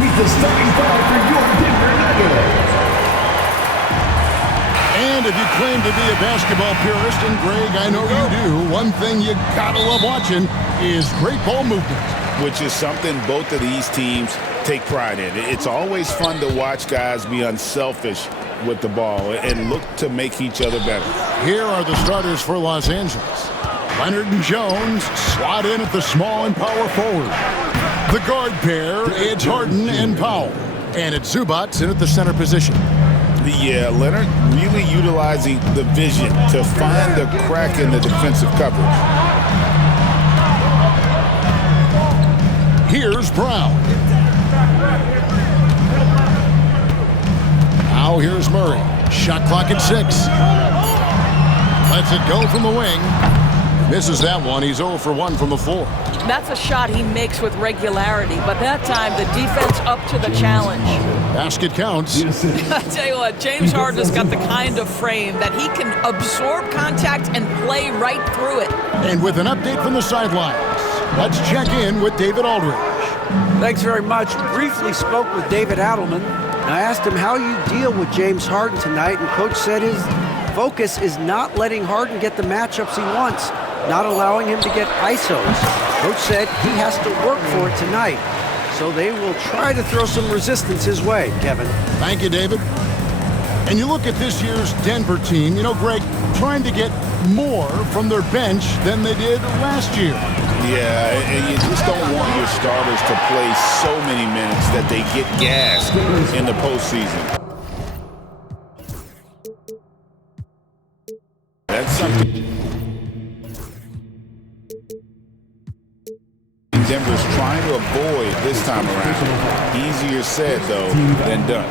meet the starting five for your Denver Nuggets. And if you claim to be a basketball purist, and Greg, I know you do, one thing you gotta love watching is great ball movement. Which is something both of these teams take pride in. It's always fun to watch guys be unselfish with the ball and look to make each other better. Here are the starters for Los Angeles. Leonard and Jones slot in at the small and power forward. The guard pair, it's Harden and Powell. And it's Zubac in at the center position. Yeah, Leonard really utilizing the vision to find the crack in the defensive coverage. Here's Brown. Now here's Murray. Shot clock at 6. Lets it go from the wing. Misses that one. He's 0 for 1 from the floor. That's a shot he makes with regularity, but that time the defense up to the challenge. Basket counts. I tell you what, James Harden has got the kind of frame that he can absorb contact and play right through it. And with an update from the sidelines, let's check in with David Aldridge. Thanks very much. Briefly spoke with David Adelman. I asked him how you deal with James Harden tonight, and Coach said his focus is not letting Harden get the matchups he wants, not allowing him to get ISOs. Coach said he has to work for it tonight, so they will try to throw some resistance his way, Kevin. Thank you, David. And you look at this year's Denver team, you know, Greg, trying to get more from their bench than they did last year. Yeah, and you just don't want your starters to play so many minutes that they get gassed in the postseason. That's something Denver's trying to avoid this time around. Easier said, though, than done.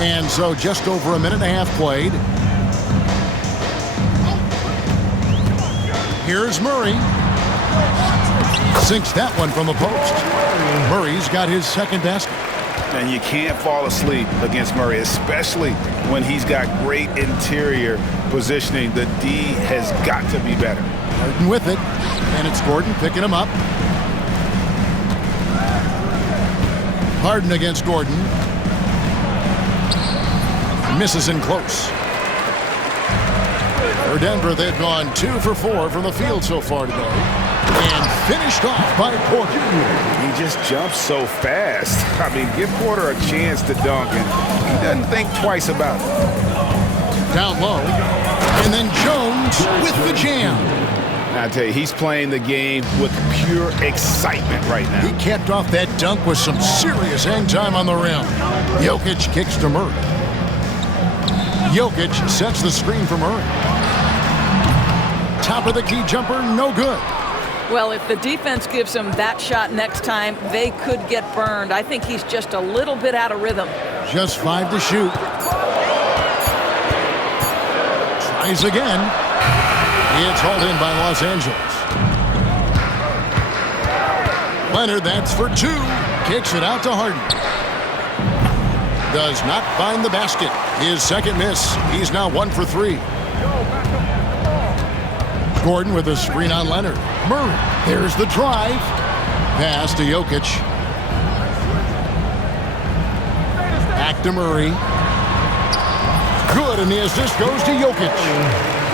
And so just over a minute and a half played. Here's Murray. Sinks that one from the post. Murray's got his second basket. And you can't fall asleep against Murray, especially when he's got great interior positioning. The D has got to be better. Harden with it. And it's Gordon picking him up. Harden against Gordon. Misses in close. For Denver, they've gone 2 for 4 from the field so far today. And finished off by Porter. He just jumps so fast. I mean, give Porter a chance to dunk, and he doesn't think twice about it. Down low. And then Jones with the jam. I tell you, he's playing the game with pure excitement right now. He capped off that dunk with some serious hang time on the rim. Jokic kicks to Murray. Jokic sets the screen for Murray. Top of the key jumper, no good. Well, if the defense gives him that shot next time, they could get burned. I think he's just a little bit out of rhythm. Just 5 to shoot. Tries again. It's hauled in by Los Angeles. Leonard, that's for 2. Kicks it out to Harden. Does not find the basket. His second miss. He's now 1 for 3. Gordon with a screen on Leonard. Murray, there's the drive. Pass to Jokic. Back to Murray. Good, and the assist goes to Jokic.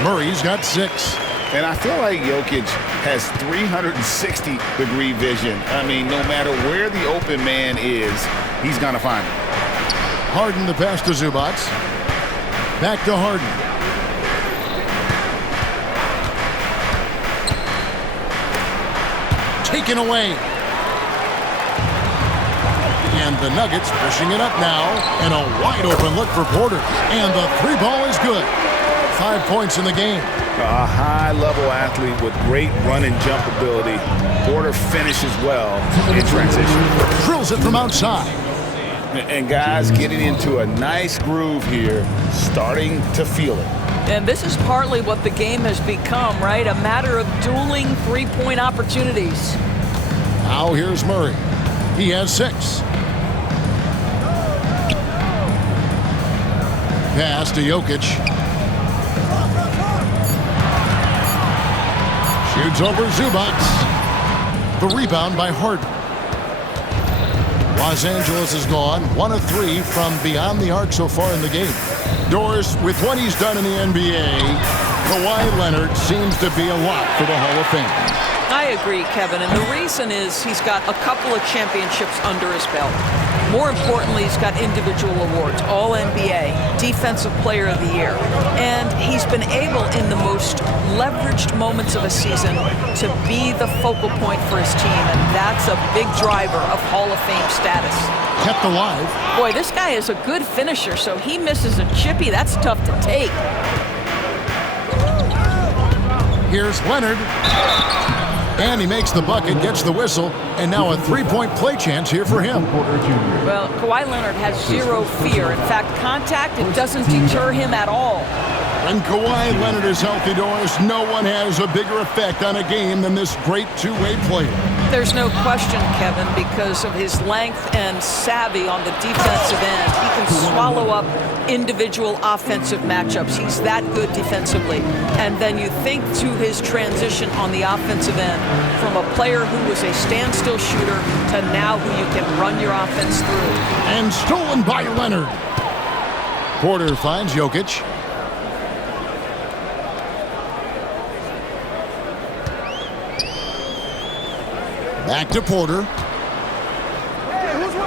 Murray's got 6. And I feel like Jokic has 360-degree vision. I mean, no matter where the open man is, he's going to find it. Harden the pass to Zubac. Back to Harden. Taken away. And the Nuggets pushing it up now. And a wide open look for Porter. And the 3 ball is good. 5 points in the game. A high-level athlete with great run and jump ability. Porter finishes well in transition. Drills it from outside. And guys getting into a nice groove here, starting to feel it. And this is partly what the game has become, right? A matter of dueling 3-point opportunities. Now here's Murray. He has 6. Pass to Jokic. Shoots over Zubac. The rebound by Harden. Los Angeles has gone 1 of 3 from beyond the arc so far in the game. Doris, with what he's done in the NBA, Kawhi Leonard seems to be a lock for the Hall of Fame. I agree, Kevin, and the reason is he's got a couple of championships under his belt. More importantly, he's got individual awards, All-NBA, Defensive Player of the Year. And he's been able, in the most leveraged moments of a season, to be the focal point for his team, and that's a big driver of Hall of Fame status. Kept alive. Boy, this guy is a good finisher, so he misses a chippy. That's tough to take. Here's Leonard. And he makes the bucket, gets the whistle, and now a three-point play chance here for him. Well, Kawhi Leonard has zero fear. In fact, contact, it doesn't deter him at all. When Kawhi Leonard is healthy, Doris, no one has a bigger effect on a game than this great two-way player. There's no question, Kevin, because of his length and savvy on the defensive end. He can swallow up individual offensive matchups. He's that good defensively. And then you think to his transition on the offensive end, from a player who was a standstill shooter to now who you can run your offense through. And stolen by Leonard. Porter finds Jokic. Back to Porter.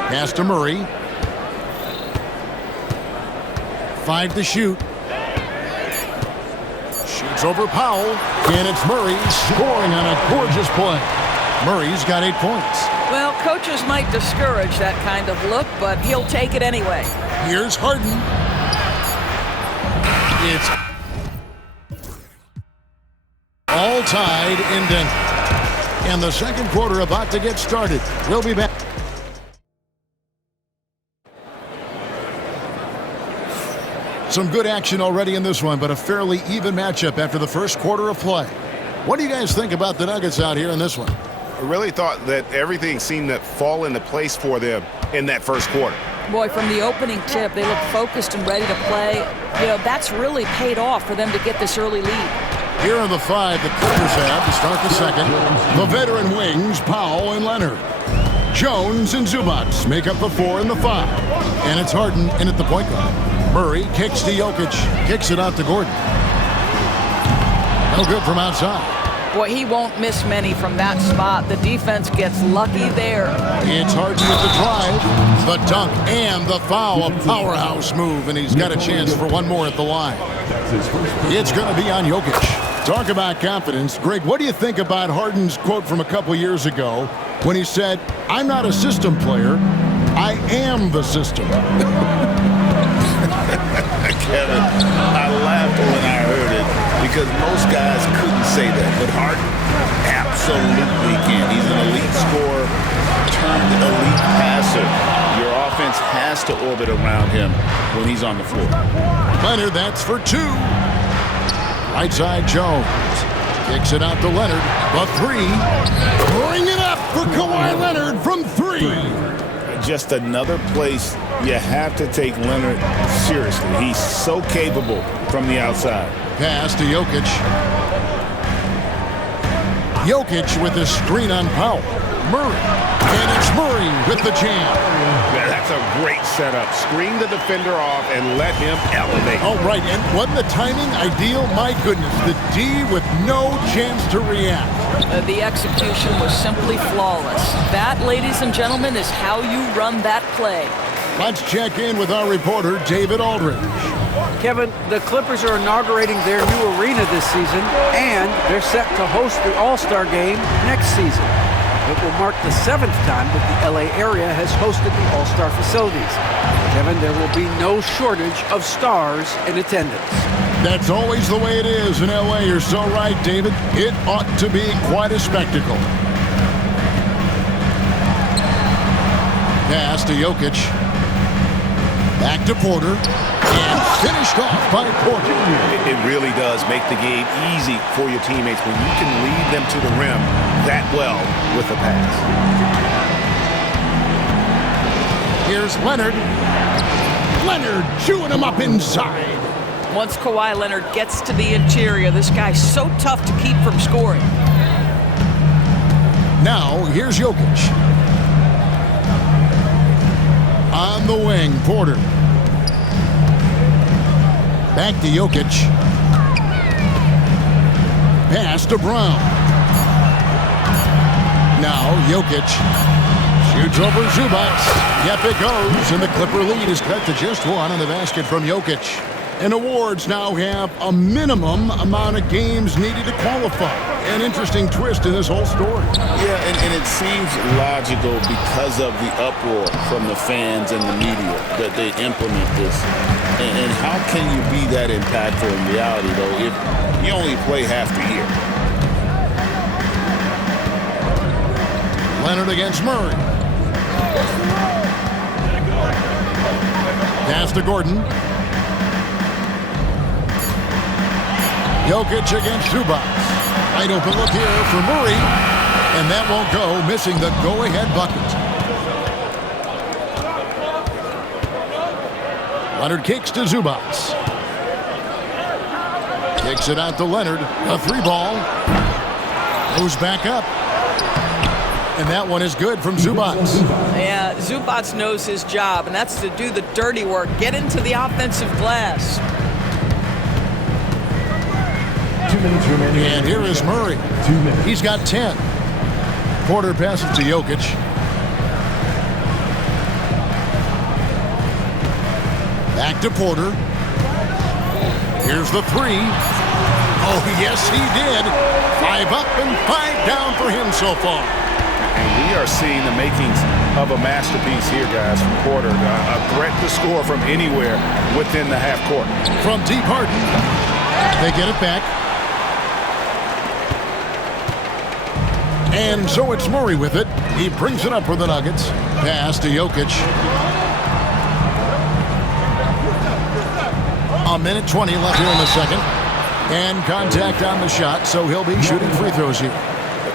Pass to Murray. 5 to shoot. Shoots over Powell. And it's Murray scoring on a gorgeous play. Murray's got 8 points. Well, coaches might discourage that kind of look, but he'll take it anyway. Here's Harden. It's all tied in Denver. And the second quarter about to get started. We'll be back. Some good action already in this one, but a fairly even matchup after the first quarter of play. What do you guys think about the Nuggets out here in this one? I really thought that everything seemed to fall into place for them in that first quarter. Boy, from the opening tip, they look focused and ready to play. You know, that's really paid off for them to get this early lead. Here are the 5 the Clippers have to start the second. The veteran wings, Powell and Leonard. Jones and Zubac make up the 4 and the 5. And it's Harden in at the point guard. Murray kicks to Jokic, kicks it out to Gordon. No good from outside. Boy, he won't miss many from that spot. The defense gets lucky there. It's Harden with the drive, the dunk, and the foul. A powerhouse move, and he's got a chance for one more at the line. It's going to be on Jokic. Talk about confidence. Greg, what do you think about Harden's quote from a couple years ago when he said, "I'm not a system player, I am the system"? Kevin, I laughed when I heard it because most guys couldn't say that, but Harden absolutely can. He's an elite scorer, turned elite passer. Your offense has to orbit around him when he's on the floor. Leonard, that's for 2. Right side, Jones. Kicks it out to Leonard. The 3. Bring it up for Kawhi Leonard from 3. Just another place you have to take Leonard seriously. He's so capable from the outside. Pass to Jokic. Jokic with a screen on Powell. Murray. And it's Murray with the jam. Yeah, that's a great setup. Screen the defender off and let him elevate. Oh, right. And wasn't the timing ideal? My goodness. The D with no chance to react. The execution was simply flawless. That, ladies and gentlemen, is how you run that play. Let's check in with our reporter, David Aldridge. Kevin, the Clippers are inaugurating their new arena this season, and they're set to host the All-Star Game next season. It will mark the 7th time that the LA area has hosted the All-Star facilities. Kevin, there will be no shortage of stars in attendance. That's always the way it is in LA. You're so right, David. It ought to be quite a spectacle. Pass to Jokic. Back to Porter. And finished off by Porter. It really does make the game easy for your teammates when you can lead them to the rim that well with the pass. Here's Leonard. Leonard chewing him up inside. Once Kawhi Leonard gets to the interior, this guy's so tough to keep from scoring. Now, here's Jokic. On the wing, Porter. Back to Jokic. Pass to Brown. Now, Jokic shoots over Zubac. Yep, it goes, and the Clipper lead is cut to just one on the basket from Jokic. And awards now have a minimum amount of games needed to qualify. An interesting twist in this whole story. Yeah, and it seems logical because of the uproar from the fans and the media that they implement this. And how can you be that impactful in reality, though, if you only play half the year? Leonard against Murray. Pass to Gordon. Jokic against Zubac. Wide open look here for Murray. And that won't go, missing the go-ahead bucket. Leonard kicks to Zubac. Kicks it out to Leonard. A three ball. Goes back up. And that one is good from Zubac. Yeah, Zubac knows his job, and that's to do the dirty work. Get into the offensive glass. 2 minutes remaining. And here is Murray. 2 minutes. He's got 10. Porter passes to Jokic. Back to Porter. Here's the three. Oh, yes, he did. 5 up and 5 down for him so far. And we are seeing the makings of a masterpiece here, guys, from Porter. A threat to score from anywhere within the half court. From deep, Harden. They get it back. And so it's Murray with it. He brings it up for the Nuggets. Pass to Jokic. A minute 20 left here in the second. And contact on the shot, so he'll be shooting free throws here.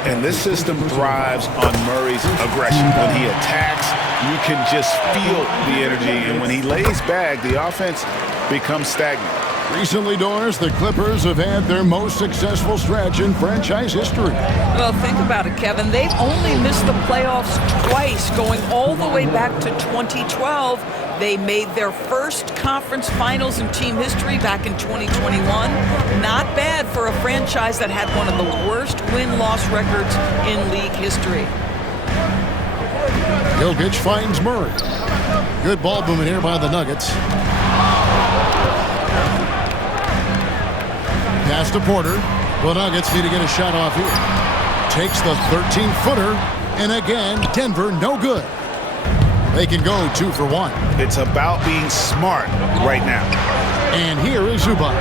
And this system thrives on Murray's aggression. When he attacks, you can just feel the energy. And when he lays back, the offense becomes stagnant. Recently, Doris, the Clippers have had their most successful stretch in franchise history. Well, think about it, Kevin. They've only missed the playoffs twice, going all the way back to 2012. They made their first conference finals in team history back in 2021. Not bad for a franchise that had one of the worst win-loss records in league history. Jokic finds Murray. Good ball movement here by the Nuggets. Pass to Porter. The Nuggets need to get a shot off here. Takes the 13-footer. And again, Denver no good. They can go 2 for 1. It's about being smart right now. And here is Zubac.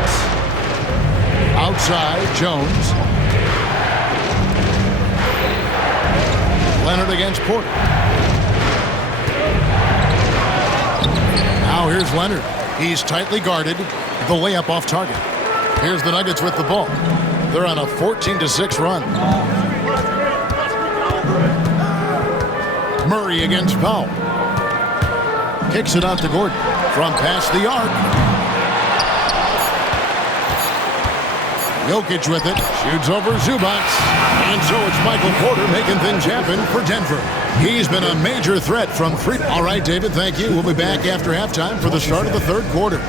Outside, Jones. Leonard against Porter. Now here's Leonard. He's tightly guarded. The layup off target. Here's the Nuggets with the ball. They're on a 14-6 run. Murray against Powell. Kicks it out to Gordon from past the arc. Jokic with it. Shoots over Zubac. And so it's Michael Porter making things happen for Denver. He's been a major threat from three. All right, David, thank you. We'll be back after halftime for the start of the third quarter.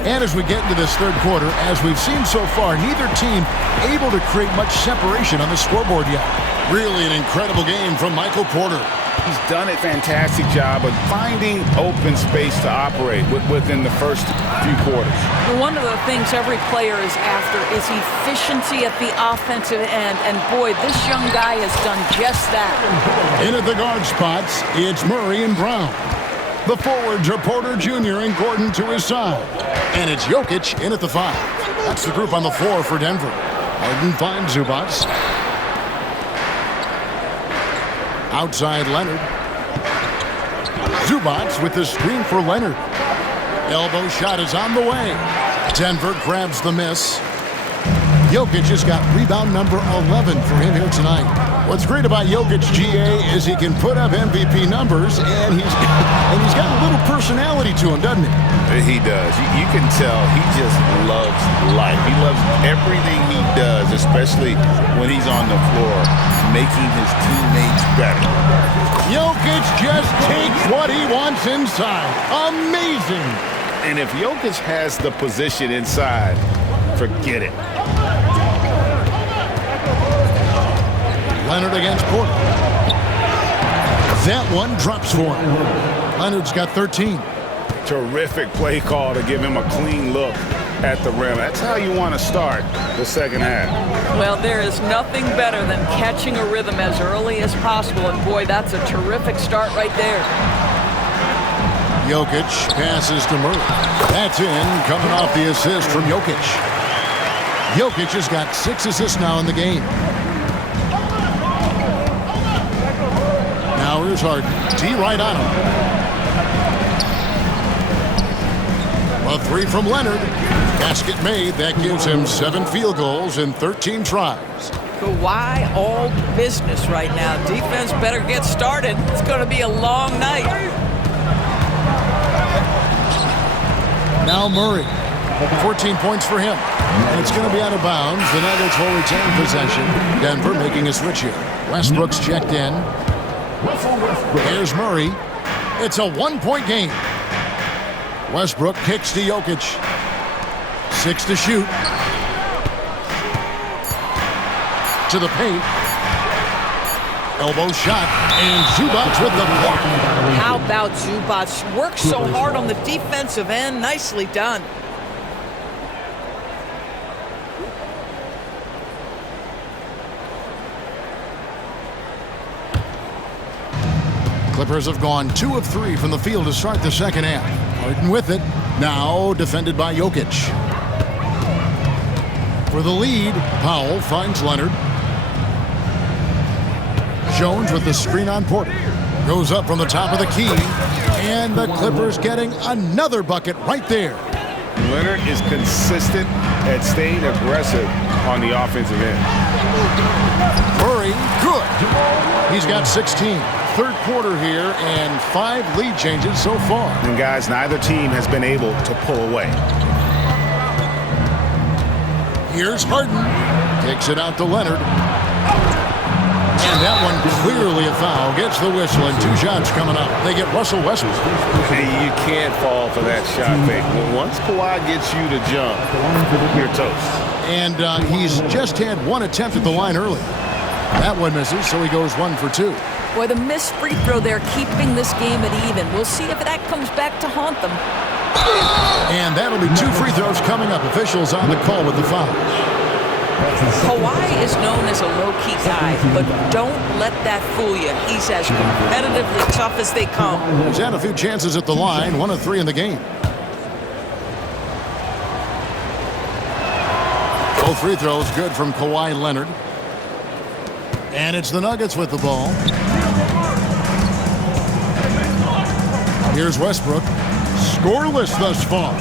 And as we get into this third quarter, as we've seen so far, neither team able to create much separation on the scoreboard yet. Really an incredible game from Michael Porter. He's done a fantastic job of finding open space to operate within the first few quarters. One of the things every player is after is efficiency at the offensive end. And boy, this young guy has done just that. In at the guard spots, it's Murray and Brown. The forwards are Porter Jr. and Gordon to his side. And it's Jokic in at the 5. That's the group on the floor for Denver. Harden finds Zubac. Outside Leonard. Zubac with the screen for Leonard. Elbow shot is on the way. Denver grabs the miss. Jokic has got rebound number 11 for him here tonight. What's great about Jokic, GA, is he can put up MVP numbers, and he's got a little personality to him, doesn't he? He does. You can tell he just loves life. He loves everything he does, especially when he's on the floor, making his teammates better. Jokic just takes what he wants inside. Amazing. And if Jokic has the position inside, forget it. Leonard against Porter. That one drops for him. Leonard's got 13. Terrific play call to give him a clean look at the rim. That's how you want to start the second half. Well, there is nothing better than catching a rhythm as early as possible, and boy, that's a terrific start right there. Jokic passes to Murray. That's in, coming off the assist from Jokic. Jokic has got 6 assists now in the game. Now here's Harden. T right on him. A 3 from Leonard. Basket made. That gives him 7 field goals in 13 tries. Kawhi all business right now. Defense better get started. It's going to be a long night. Now Murray. 14 points for him. And it's going to be out of bounds. The Nuggets will retain possession. Denver making a switch here. Westbrook's checked in. Here's Murray. It's a 1-point game. Westbrook kicks to Jokic. 6 to shoot. To the paint. Elbow shot. And Zubac with the block. How about Zubac? Worked so hard on the defensive end. Nicely done. Clippers have gone 2 of 3 from the field to start the second half. Harden with it. Now defended by Jokic. For the lead, Powell finds Leonard. Jones with the screen on Porter. Goes up from the top of the key. And the Clippers getting another bucket right there. Leonard is consistent at staying aggressive on the offensive end. Murray, good. He's got 16. Third quarter here and 5 lead changes so far. And guys, neither team has been able to pull away. Here's Harden. Takes it out to Leonard. And that one clearly a foul. Gets the whistle and 2 shots coming up. They get Russell Westbrook. Hey, you can't fall for that shot fake. Once Kawhi gets you to jump, you're toast. And he's just had 1 attempt at the line early. That one misses, so he goes 1 for 2. Boy, the missed free throw there keeping this game at even. We'll see if that comes back to haunt them. And that'll be 2 free throws coming up. Officials on the call with the foul. Kawhi is known as a low-key guy, but don't let that fool you. He's as competitively tough as they come. He's had a few chances at the line, 1 of 3 in the game. Both free throws good from Kawhi Leonard. And it's the Nuggets with the ball. Here's Westbrook. Scoreless thus far.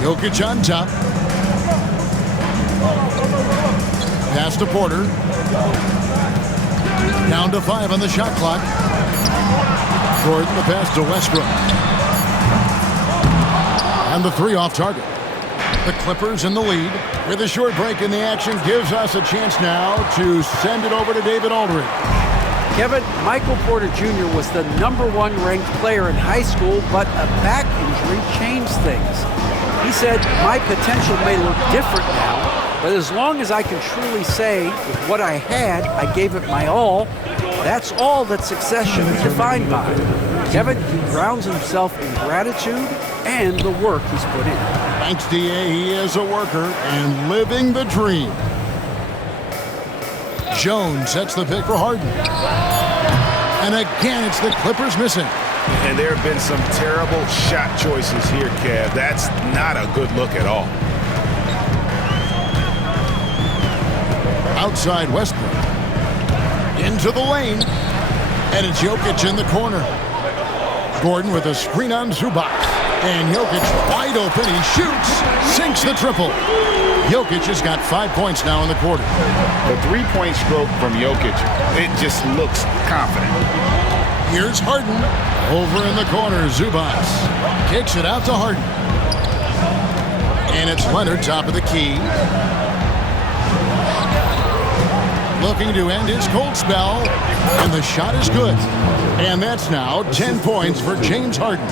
Jokic on top. Pass to Porter. Down to 5 on the shot clock. Gordon the pass to Westbrook. And the 3 off target. The Clippers in the lead. With a short break in the action, gives us a chance now to send it over to David Aldridge. Kevin, Michael Porter Jr. was the #1 ranked player in high school, but a back injury changed things. He said, my potential may look different now, but as long as I can truly say with what I had, I gave it my all, that's all that success should be defined by. Kevin, he grounds himself in gratitude and the work he's put in. Thanks, D.A. He is a worker and living the dream. Jones sets the pick for Harden. And again, it's the Clippers missing. And there have been some terrible shot choices here, Kev. That's not a good look at all. Outside Westbrook. Into the lane. And it's Jokic in the corner. Gordon with a screen on Zubac. And Jokic wide open. He shoots. Sinks the triple. Jokic has got 5 points now in the quarter. The three-point stroke from Jokic, it just looks confident. Here's Harden. Over in the corner, Zubac kicks it out to Harden. And it's Leonard, top of the key. Looking to end his cold spell. And the shot is good. And that's now 10 points for James Harden.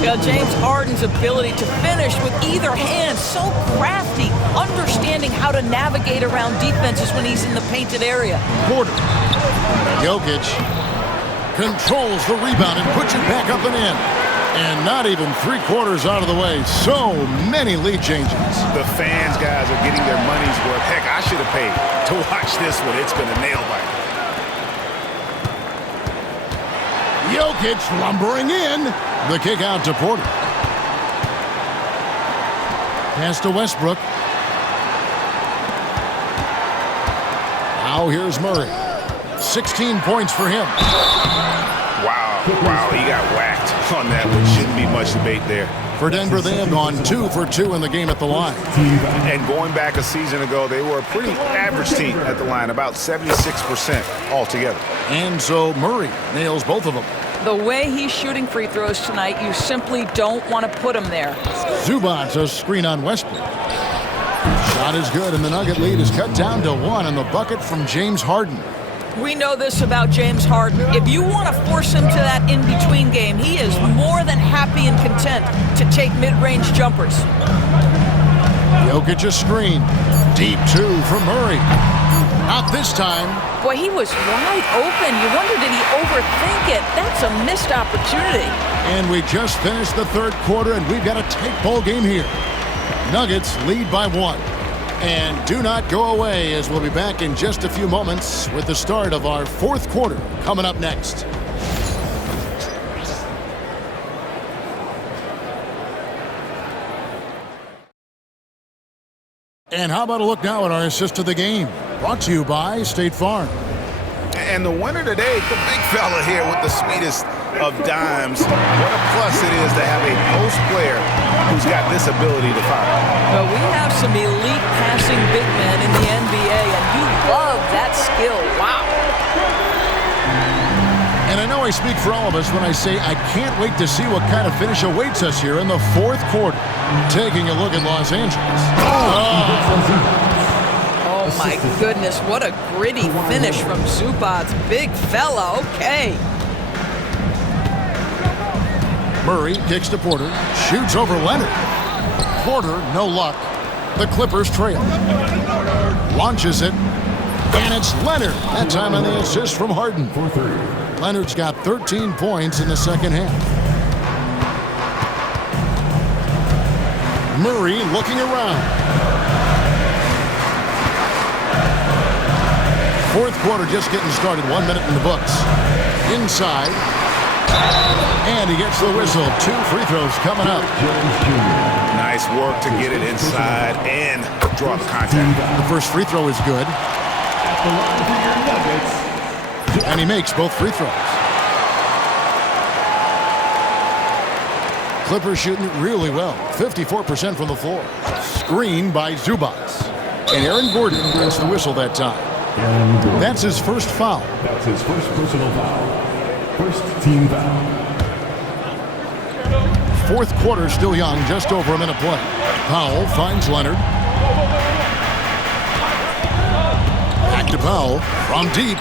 Yeah, James Harden's ability to finish with either hand, so crafty, understanding how to navigate around defenses when he's in the painted area. Quarter. Jokic controls the rebound and puts it back up and in. And not even 3/4 out of the way. So many lead changes. The fans, guys, are getting their money's worth. Heck, I should have paid to watch this one. It's been a nail biter. Jokic lumbering in. The kick out to Porter. Pass to Westbrook. Now here's Murray. 16 points for him. Wow, he got whacked on that one. Shouldn't be much debate there. For Denver, they have gone 2 for 2 in the game at the line. And going back a season ago, they were a pretty average team at the line, about 76% altogether. And so Murray nails both of them. The way he's shooting free throws tonight, you simply don't want to put him there. Zubac, a screen on Westbrook. Shot is good, and the Nugget lead is cut down to 1 on the bucket from James Harden. We know this about James Harden. If you want to force him to that in-between game, he is more than happy and content to take mid-range jumpers. Jokic a screen. Deep 2 from Murray. Not this time. Boy, he was wide open. You wonder, did he overthink it? That's a missed opportunity. And we just finished the third quarter, and we've got a tight ball game here. Nuggets lead by 1. And do not go away, as we'll be back in just a few moments with the start of our fourth quarter coming up next. And how about a look now at our assist of the game? Brought to you by State Farm. And the winner today, the big fella here with the sweetest of dimes. What a plus it is to have a post player who's got this ability to foul. Well, we have some elite passing big men in the NBA, and you love that skill. Wow. And I know I speak for all of us when I say I can't wait to see what kind of finish awaits us here in the fourth quarter. Taking a look at Los Angeles. Oh my goodness, what a gritty finish from Zubac. Big fella, okay. Murray kicks to Porter, shoots over Leonard. Porter, no luck. The Clippers trail. Launches it, and it's Leonard. That time on the assist from Harden. Leonard's got 13 points in the second half. Murray looking around. Fourth quarter just getting started, 1 minute in the books. Inside. And he gets the whistle. 2 free throws coming up. Nice work to get it inside and draw the contact. The first free throw is good. And he makes both free throws. Clippers shooting it really well. 54% from the floor. Screen by Zubac. And Aaron Gordon gets the whistle that time. That's his first foul. That's his first personal foul. First team foul. Fourth quarter still young, just over a minute play. Powell finds Leonard. Back to Powell from deep.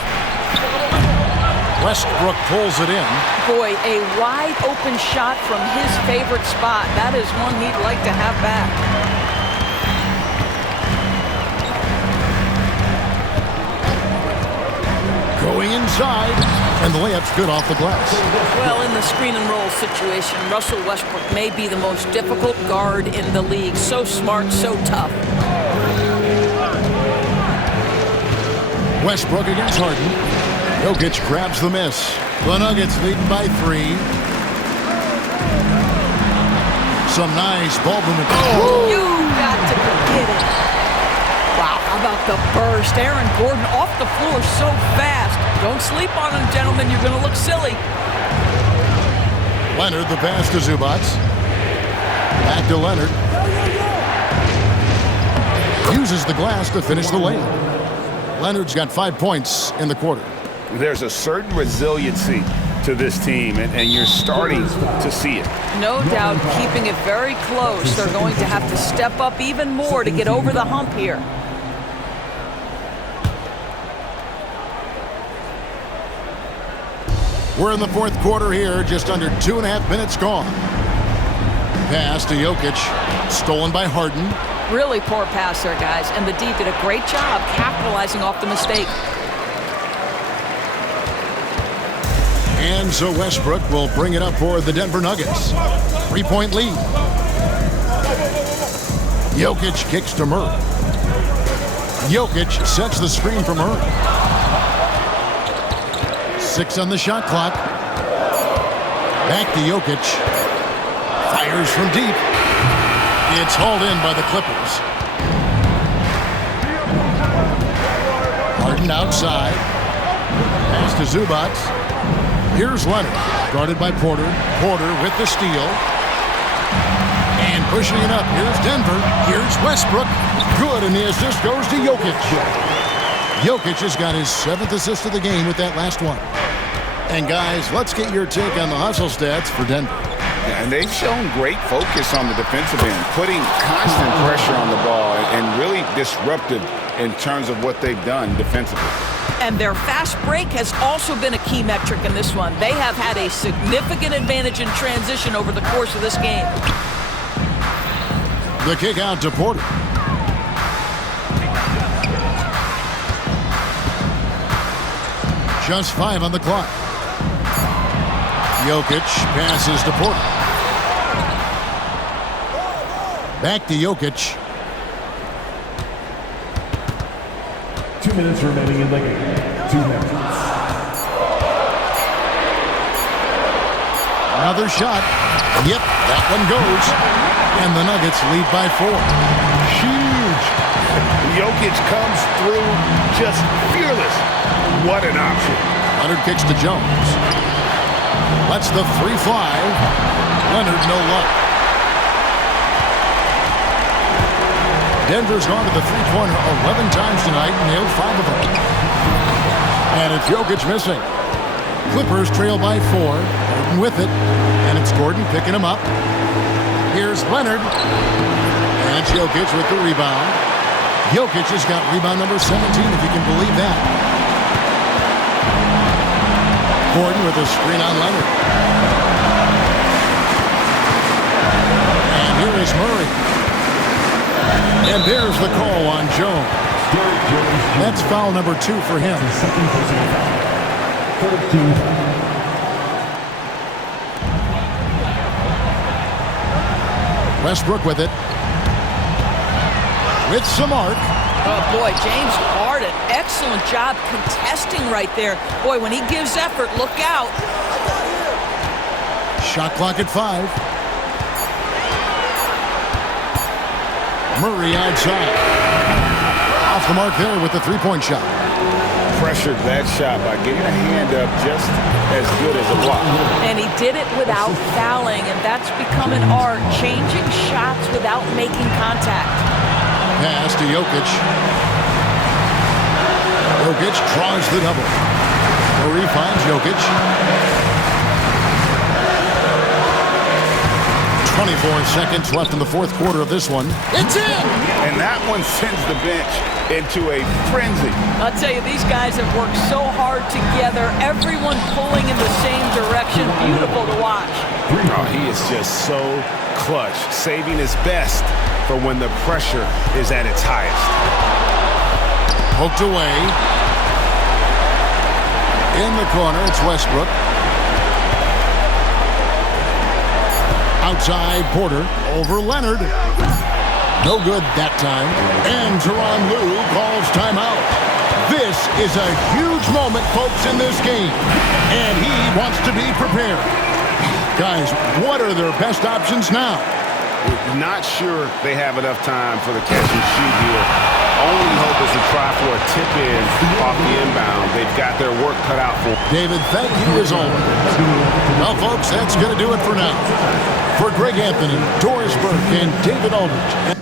Westbrook pulls it in. Boy, a wide open shot from his favorite spot. That is one he'd like to have back. Going inside, and the layup's good off the glass. Well, in the screen and roll situation, Russell Westbrook may be the most difficult guard in the league. So smart, so tough. Westbrook against Harden. Jokic grabs the miss. The Nuggets leading by 3. Some nice ball movement. Oh, you got to get it. Wow, how about the burst? Aaron Gordon off the floor so fast. Don't sleep on him, gentlemen. You're going to look silly. Leonard, the pass to Zubac. Back to Leonard. Uses the glass to finish the layup. Leonard's got 5 points in the quarter. There's a certain resiliency to this team, and you're starting to see it. No doubt, keeping it very close. They're going to have to step up even more to get over the hump here. We're in the fourth quarter here, just under 2.5 minutes gone. Pass to Jokic, stolen by Harden. Really poor pass there, guys, and the D did a great job capitalizing off the mistake. And so Westbrook will bring it up for the Denver Nuggets. 3-point lead. Jokic kicks to Murray. Jokic sets the screen for Murray. 6 on the shot clock. Back to Jokic. Fires from deep. It's hauled in by the Clippers. Harden outside. Pass to Zubac. Here's Leonard, guarded by Porter. Porter with the steal. And pushing it up. Here's Denver. Here's Westbrook. Good, and the assist goes to Jokic. Jokic has got his 7th assist of the game with that last one. And guys, let's get your take on the hustle stats for Denver. Yeah, and they've shown great focus on the defensive end, putting constant pressure on the ball and really disruptive in terms of what they've done defensively. And their fast break has also been a key metric in this one. They have had a significant advantage in transition over the course of this game. The kick out to Porter. Just 5 on the clock. Jokic passes to Porter. Back to Jokic. 2 minutes remaining in the game. 2 minutes. Another shot. Yep, that one goes. And the Nuggets lead by 4. Huge. Jokic comes through just fearless. What an option. Leonard kicks to Jones. Lets the 3 fly. Leonard no luck. Denver's gone to the three-pointer 11 times tonight and nailed 5 of them. And it's Jokic missing. Clippers trail by 4. Gordon with it. And it's Gordon picking him up. Here's Leonard. And it's Jokic with the rebound. Jokic has got rebound number 17, if you can believe that. Gordon with a screen on Leonard. And here is Murray. And there's the call on Jones. That's foul number 2 for him. Second personal foul. 14. Westbrook with it. With some arc. Oh, boy, James Harden, excellent job contesting right there. Boy, when he gives effort, look out. Shot clock at 5. Murray outside. Off the mark there with the three-point shot. Pressured that shot by getting a hand up just as good as a block. And he did it without fouling, and that's become an art, changing shots without making contact. Pass to Jokic. Jokic draws the double. Murray finds Jokic. 24 seconds left in the fourth quarter of this one. It's in! And that one sends the bench into a frenzy. I'll tell you, these guys have worked so hard together, everyone pulling in the same direction. Beautiful to watch. Oh, he is just so clutch, saving his best for when the pressure is at its highest. Poked away. In the corner, it's Westbrook. Outside Porter, over Leonard. No good that time. And Tyronn Lue calls timeout. This is a huge moment, folks, in this game. And he wants to be prepared. Guys, what are their best options now? Not sure they have enough time for the catch and shoot here. Only hope is to try for a tip-in off the inbound. They've got their work cut out for them. David, thank you as always. Well, folks, that's going to do it for now. For Greg Anthony, Doris Burke, and David Aldridge.